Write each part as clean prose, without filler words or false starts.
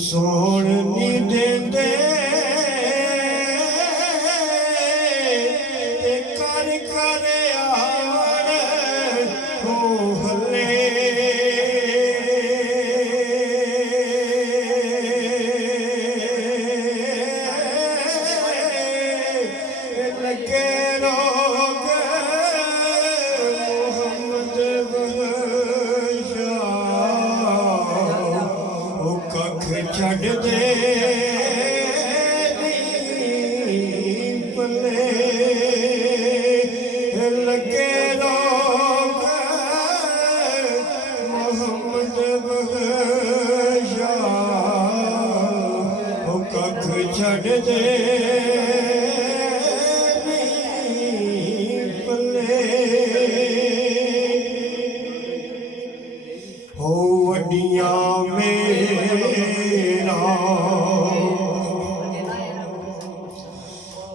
सोण नी देंदे छड़ दे पले लगे रोग मोहम्मद बख्शा ओ कख छड़ दे पले हो वडियां मेरा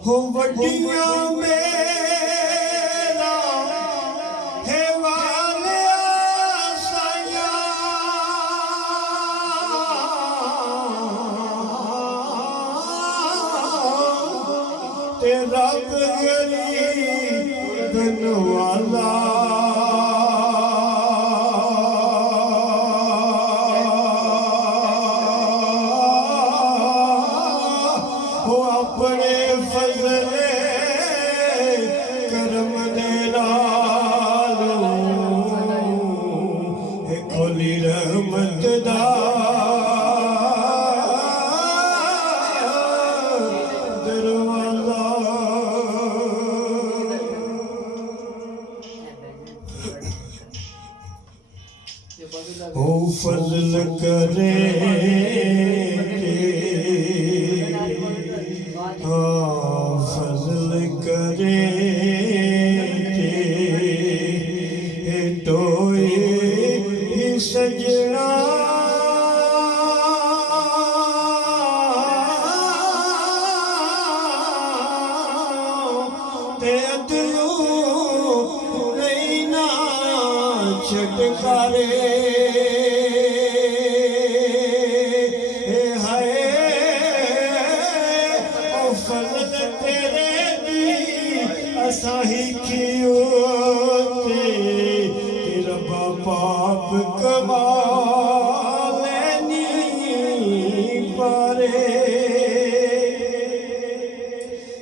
हो वडियां मेरा है वाले आसाया तेरा गरीब वाला अपने फजले करम दे नालों है खोली रहमत दा दरवाजा ओ फजल करे फजल करे तो सजना ते अदलू नहीं ना छटकारे असाही कियो तेरा पाप कमा लेनी पारे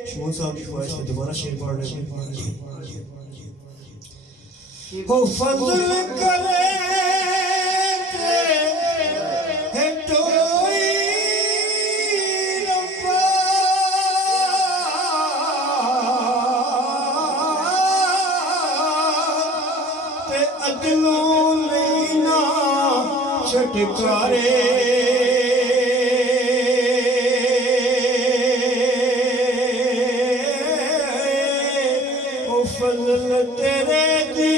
शमून साहब की ख्वाहिश है दोबारा शेर पढ़ रहे हो फजल करे अदलों लेना छटकारे ओ फजल तेरे दी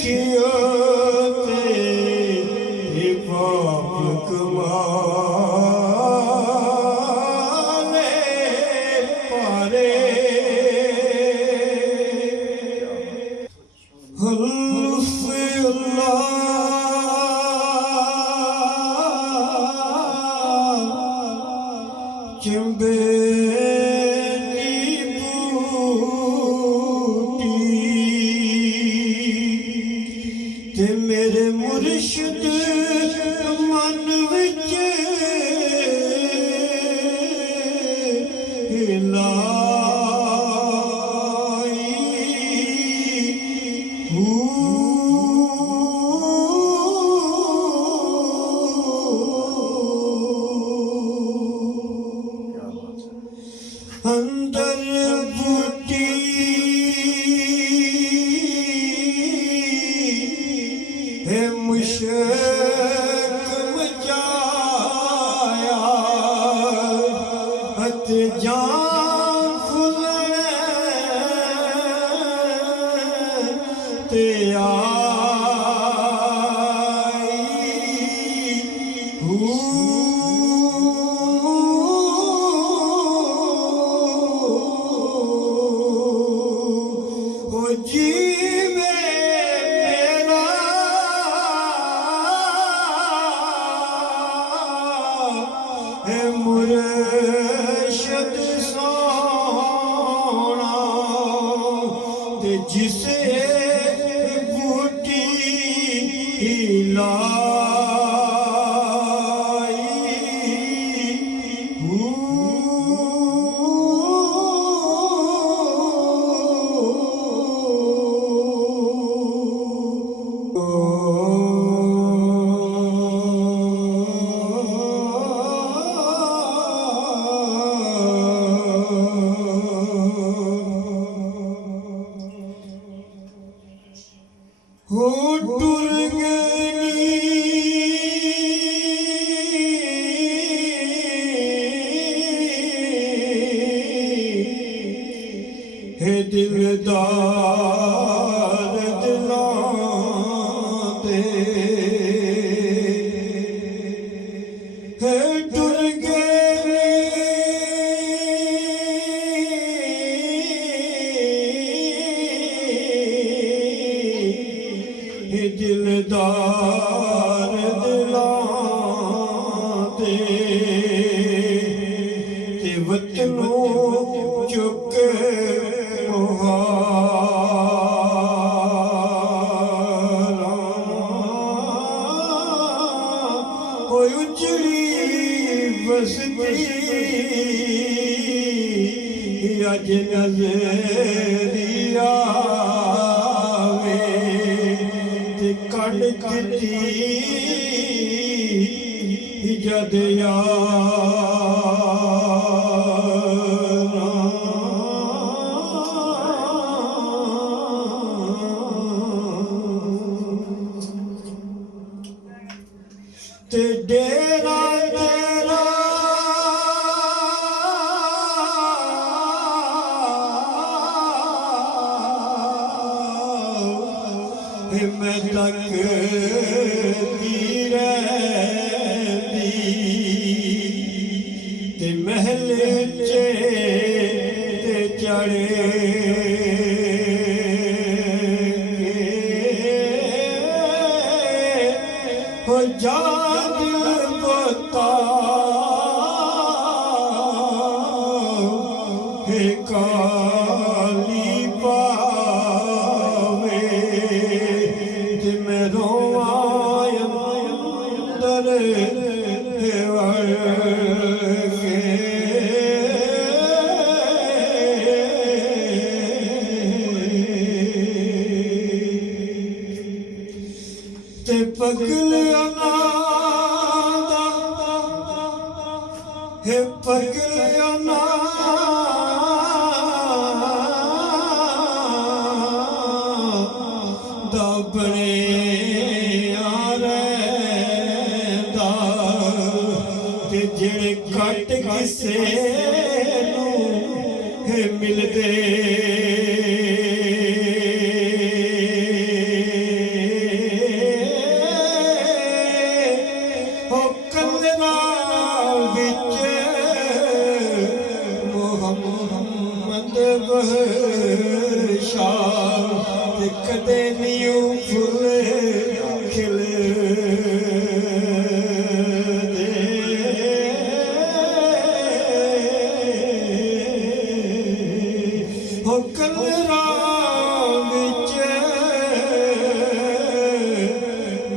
कियो ते पाप कमाले पारे चिंबे ते मेरे मुर्शिद मन विच अंदर बूटी है मुश्क मचाया हथ जान फुलने ते जीवे मेरा है मुर्शिद सोना ते जिसे बूटी लाई उजड़ी बसती अज नजरी आवे ते कण किती जद ते डेरा तेरा मैं तक ते महल चे ते चढ़े हो जा दिल बता हे काली पावे ते मैं रोवां अंदर ते पगलियां हे पगलियां दा बने रैंदा ते जेड़े घट किसे नूं हे मिलदे कदे नियो फुल खिल दे हो कलरा विच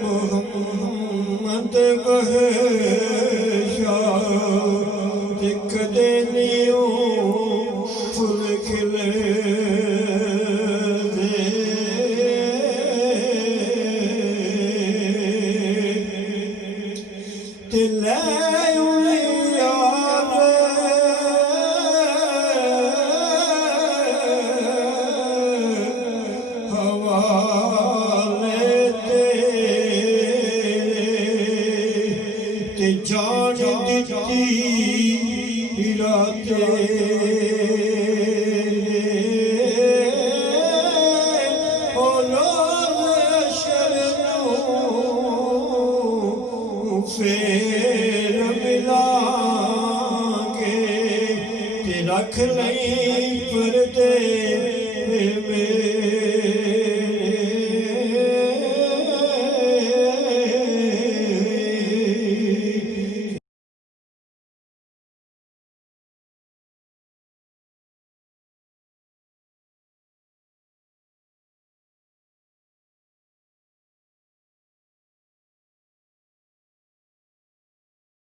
मोहम्मद बहशा ते कदे नियो फुल खिल जान दिती राते ओ लोग शरणों फेर मिलांगे ते रख लई